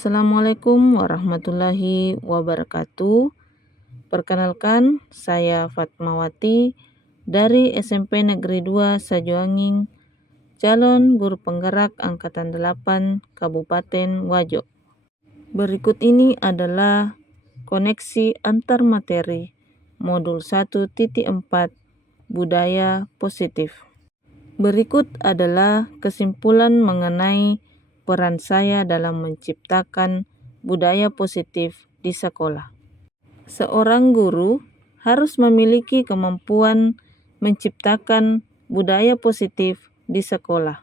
Assalamualaikum warahmatullahi wabarakatuh. Perkenalkan, saya Fatmawati dari SMP Negeri 2 Sajuanging, calon guru penggerak Angkatan 8 Kabupaten Wajo. Berikut ini adalah koneksi antar materi modul 1.4 Budaya Positif. Berikut adalah kesimpulan mengenai peran saya dalam menciptakan budaya positif di sekolah. Seorang guru harus memiliki kemampuan menciptakan budaya positif di sekolah.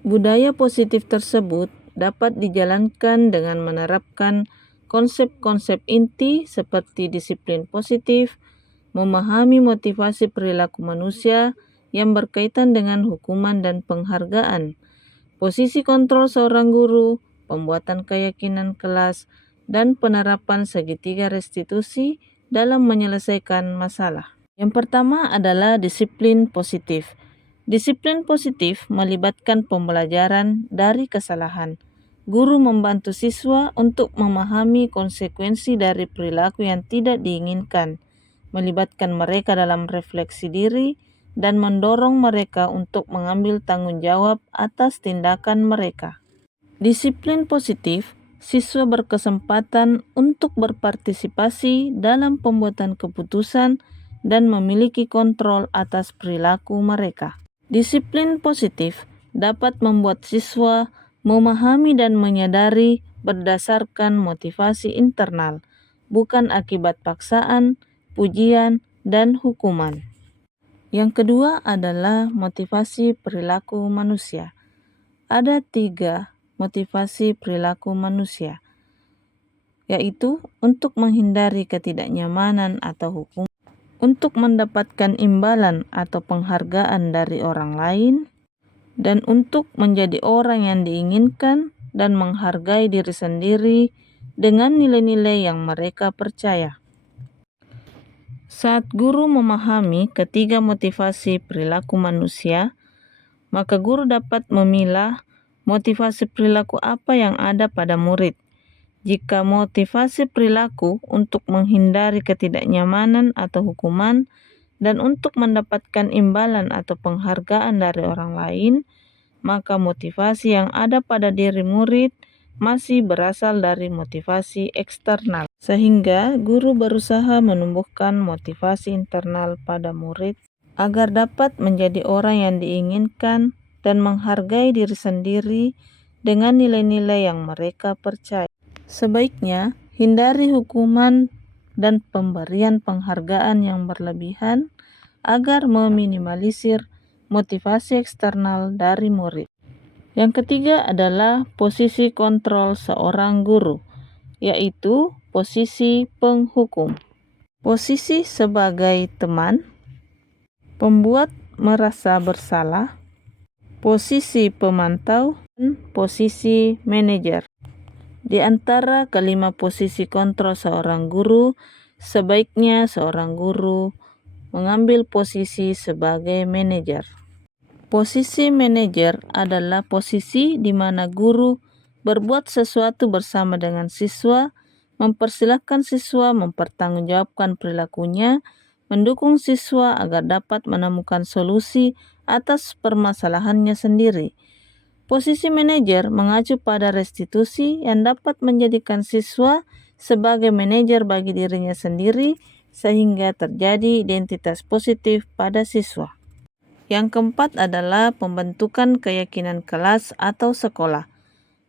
Budaya positif tersebut dapat dijalankan dengan menerapkan konsep-konsep inti seperti disiplin positif, memahami motivasi perilaku manusia yang berkaitan dengan hukuman dan penghargaan, posisi kontrol seorang guru, pembuatan keyakinan kelas, dan penerapan segitiga restitusi dalam menyelesaikan masalah. Yang pertama adalah disiplin positif. Disiplin positif melibatkan pembelajaran dari kesalahan. Guru membantu siswa untuk memahami konsekuensi dari perilaku yang tidak diinginkan, melibatkan mereka dalam refleksi diri, dan mendorong mereka untuk mengambil tanggung jawab atas tindakan mereka. Disiplin positif, siswa berkesempatan untuk berpartisipasi dalam pembuatan keputusan dan memiliki kontrol atas perilaku mereka. Disiplin positif dapat membuat siswa memahami dan menyadari berdasarkan motivasi internal, bukan akibat paksaan, pujian, dan hukuman. Yang kedua adalah motivasi perilaku manusia. Ada 3 motivasi perilaku manusia, yaitu untuk menghindari ketidaknyamanan atau hukum, untuk mendapatkan imbalan atau penghargaan dari orang lain, dan untuk menjadi orang yang diinginkan dan menghargai diri sendiri dengan nilai-nilai yang mereka percaya. Saat guru memahami ketiga motivasi perilaku manusia, maka guru dapat memilah motivasi perilaku apa yang ada pada murid. Jika motivasi perilaku untuk menghindari ketidaknyamanan atau hukuman dan untuk mendapatkan imbalan atau penghargaan dari orang lain, maka motivasi yang ada pada diri murid masih berasal dari motivasi eksternal. Sehingga guru berusaha menumbuhkan motivasi internal pada murid agar dapat menjadi orang yang diinginkan dan menghargai diri sendiri dengan nilai-nilai yang mereka percaya. Sebaiknya hindari hukuman dan pemberian penghargaan yang berlebihan agar meminimalisir motivasi eksternal dari murid. Yang ketiga adalah posisi kontrol seorang guru, yaitu posisi penghukum. Posisi sebagai teman, pembuat merasa bersalah, posisi pemantau, dan posisi manajer. Di antara kelima posisi kontrol seorang guru, sebaiknya seorang guru mengambil posisi sebagai manajer. Posisi manajer adalah posisi di mana guru berbuat sesuatu bersama dengan siswa, mempersilahkan siswa mempertanggungjawabkan perilakunya, mendukung siswa agar dapat menemukan solusi atas permasalahannya sendiri. Posisi manajer mengacu pada restitusi yang dapat menjadikan siswa sebagai manajer bagi dirinya sendiri sehingga terjadi identitas positif pada siswa. Yang keempat adalah pembentukan keyakinan kelas atau sekolah.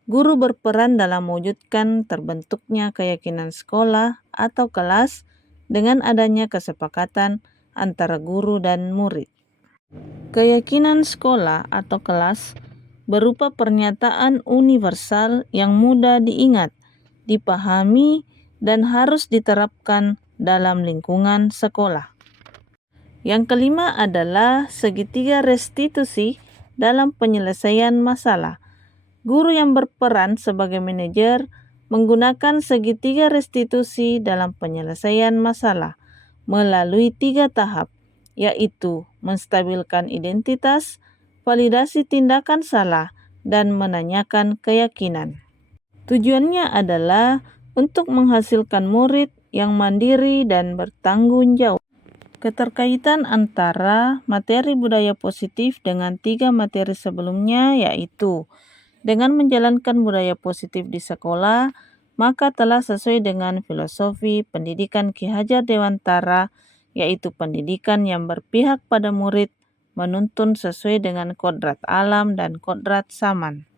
Guru berperan dalam mewujudkan terbentuknya keyakinan sekolah atau kelas dengan adanya kesepakatan antara guru dan murid. Keyakinan sekolah atau kelas berupa pernyataan universal yang mudah diingat, dipahami, dan harus diterapkan dalam lingkungan sekolah. Yang kelima adalah segitiga restitusi dalam penyelesaian masalah. Guru yang berperan sebagai manajer menggunakan segitiga restitusi dalam penyelesaian masalah melalui 3 tahap, yaitu menstabilkan identitas, validasi tindakan salah, dan menanyakan keyakinan. Tujuannya adalah untuk menghasilkan murid yang mandiri dan bertanggung jawab. Keterkaitan antara materi budaya positif dengan 3 materi sebelumnya yaitu dengan menjalankan budaya positif di sekolah, maka telah sesuai dengan filosofi pendidikan Ki Hajar Dewantara, yaitu pendidikan yang berpihak pada murid, menuntun sesuai dengan kodrat alam dan kodrat zaman.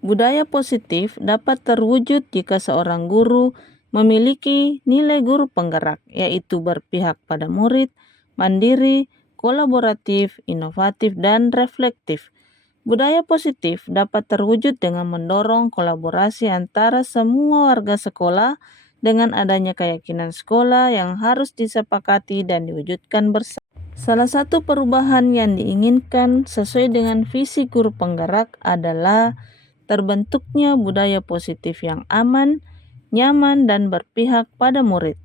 Budaya positif dapat terwujud jika seorang guru memiliki nilai guru penggerak, yaitu berpihak pada murid, mandiri, kolaboratif, inovatif, dan reflektif. Budaya positif dapat terwujud dengan mendorong kolaborasi antara semua warga sekolah dengan adanya keyakinan sekolah yang harus disepakati dan diwujudkan bersama. Salah satu perubahan yang diinginkan sesuai dengan visi guru penggerak adalah terbentuknya budaya positif yang aman, nyaman, dan berpihak pada murid.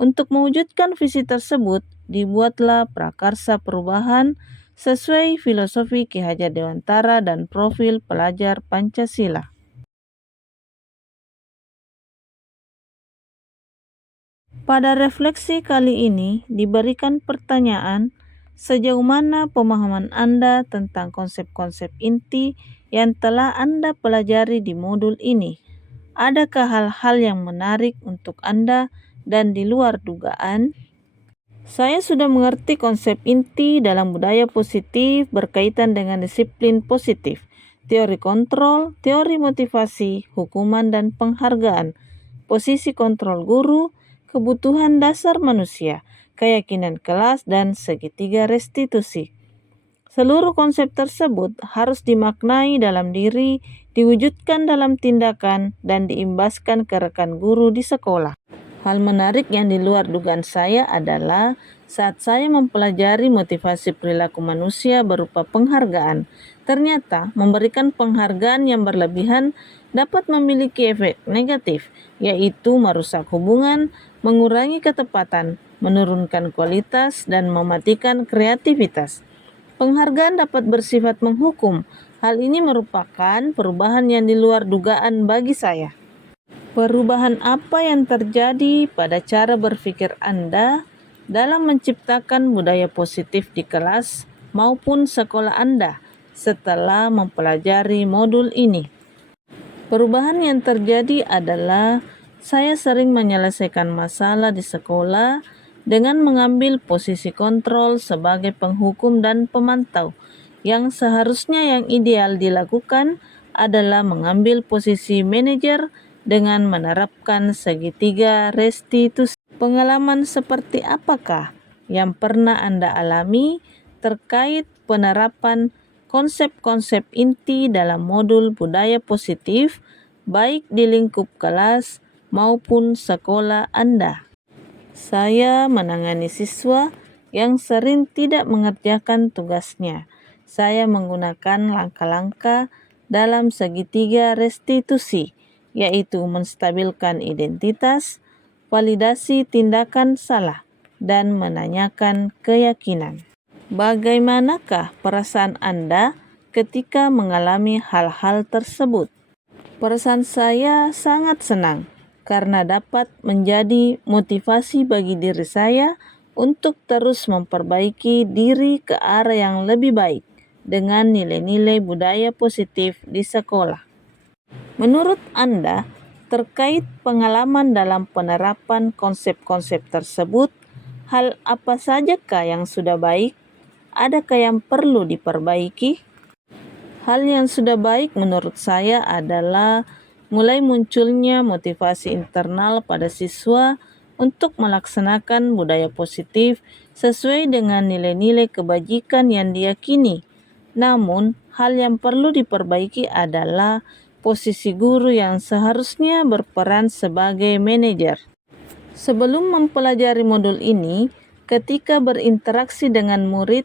Untuk mewujudkan visi tersebut, dibuatlah prakarsa perubahan sesuai filosofi Ki Hajar Dewantara dan profil pelajar Pancasila. Pada refleksi kali ini diberikan pertanyaan, sejauh mana pemahaman Anda tentang konsep-konsep inti yang telah Anda pelajari di modul ini? Adakah hal-hal yang menarik untuk Anda dan di luar dugaan? Saya sudah mengerti konsep inti dalam budaya positif berkaitan dengan disiplin positif, teori kontrol, teori motivasi, hukuman dan penghargaan, posisi kontrol guru, kebutuhan dasar manusia, keyakinan kelas, dan segitiga restitusi. Seluruh konsep tersebut harus dimaknai dalam diri, diwujudkan dalam tindakan, dan diimbaskan ke rekan guru di sekolah. Hal menarik yang di luar dugaan saya adalah saat saya mempelajari motivasi perilaku manusia berupa penghargaan, ternyata memberikan penghargaan yang berlebihan dapat memiliki efek negatif, yaitu merusak hubungan, mengurangi ketepatan, menurunkan kualitas, dan mematikan kreativitas. Penghargaan dapat bersifat menghukum. Hal ini merupakan perubahan yang di luar dugaan bagi saya. Perubahan apa yang terjadi pada cara berpikir Anda dalam menciptakan budaya positif di kelas maupun sekolah Anda setelah mempelajari modul ini? Perubahan yang terjadi adalah saya sering menyelesaikan masalah di sekolah dengan mengambil posisi kontrol sebagai penghukum dan pemantau. Yang seharusnya yang ideal dilakukan adalah mengambil posisi manajer dengan menerapkan segitiga restitusi. Pengalaman seperti apakah yang pernah Anda alami terkait penerapan konsep-konsep inti dalam modul budaya positif, baik di lingkup kelas maupun sekolah Anda? Saya menangani siswa yang sering tidak mengerjakan tugasnya. Saya menggunakan langkah-langkah dalam segitiga restitusi, yaitu menstabilkan identitas, validasi tindakan salah, dan menanyakan keyakinan. Bagaimanakah perasaan Anda ketika mengalami hal-hal tersebut? Perasaan saya sangat senang karena dapat menjadi motivasi bagi diri saya untuk terus memperbaiki diri ke arah yang lebih baik dengan nilai-nilai budaya positif di sekolah. Menurut Anda, terkait pengalaman dalam penerapan konsep-konsep tersebut, hal apa sajakah yang sudah baik? Adakah yang perlu diperbaiki? Hal yang sudah baik menurut saya adalah mulai munculnya motivasi internal pada siswa untuk melaksanakan budaya positif sesuai dengan nilai-nilai kebajikan yang diyakini. Namun, hal yang perlu diperbaiki adalah posisi guru yang seharusnya berperan sebagai manajer. Sebelum mempelajari modul ini, ketika berinteraksi dengan murid,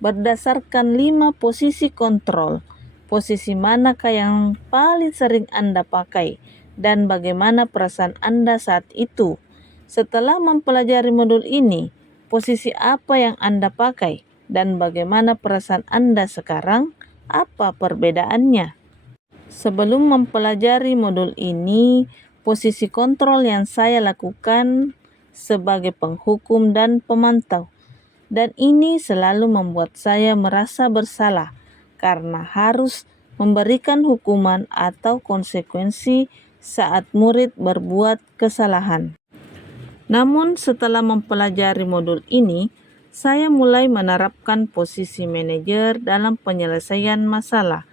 berdasarkan 5 posisi kontrol, posisi manakah yang paling sering Anda pakai dan bagaimana perasaan Anda saat itu? Setelah mempelajari modul ini, posisi apa yang Anda pakai dan bagaimana perasaan Anda sekarang? Apa perbedaannya? Sebelum mempelajari modul ini, posisi kontrol yang saya lakukan sebagai penghukum dan pemantau. Dan ini selalu membuat saya merasa bersalah karena harus memberikan hukuman atau konsekuensi saat murid berbuat kesalahan. Namun setelah mempelajari modul ini, saya mulai menerapkan posisi manajer dalam penyelesaian masalah.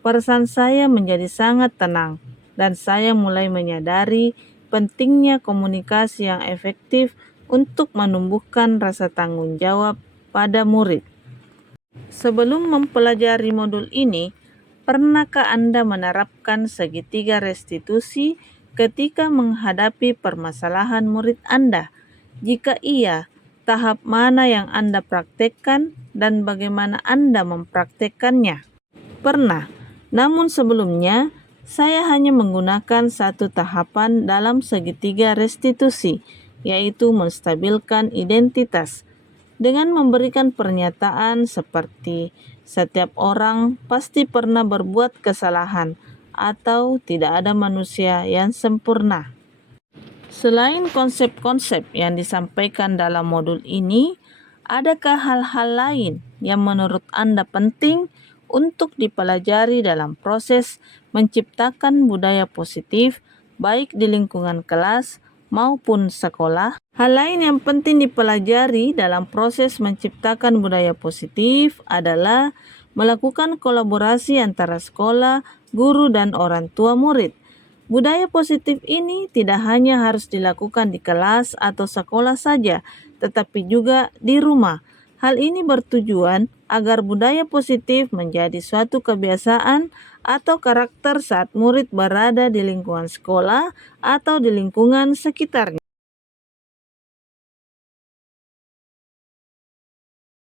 Perasaan saya menjadi sangat tenang dan saya mulai menyadari pentingnya komunikasi yang efektif untuk menumbuhkan rasa tanggung jawab pada murid. Sebelum mempelajari modul ini, pernahkah Anda menerapkan segitiga restitusi ketika menghadapi permasalahan murid Anda? Jika iya, tahap mana yang Anda praktekkan dan bagaimana Anda mempraktekkannya? Pernah, namun sebelumnya saya hanya menggunakan satu tahapan dalam segitiga restitusi, yaitu menstabilkan identitas dengan memberikan pernyataan seperti setiap orang pasti pernah berbuat kesalahan atau tidak ada manusia yang sempurna. Selain konsep-konsep yang disampaikan dalam modul ini, adakah hal-hal lain yang menurut Anda penting untuk dipelajari dalam proses menciptakan budaya positif, baik di lingkungan kelas maupun sekolah? Hal lain yang penting dipelajari dalam proses menciptakan budaya positif adalah melakukan kolaborasi antara sekolah, guru, dan orang tua murid. Budaya positif ini tidak hanya harus dilakukan di kelas atau sekolah saja, tetapi juga di rumah. Hal ini bertujuan agar budaya positif menjadi suatu kebiasaan atau karakter saat murid berada di lingkungan sekolah atau di lingkungan sekitarnya.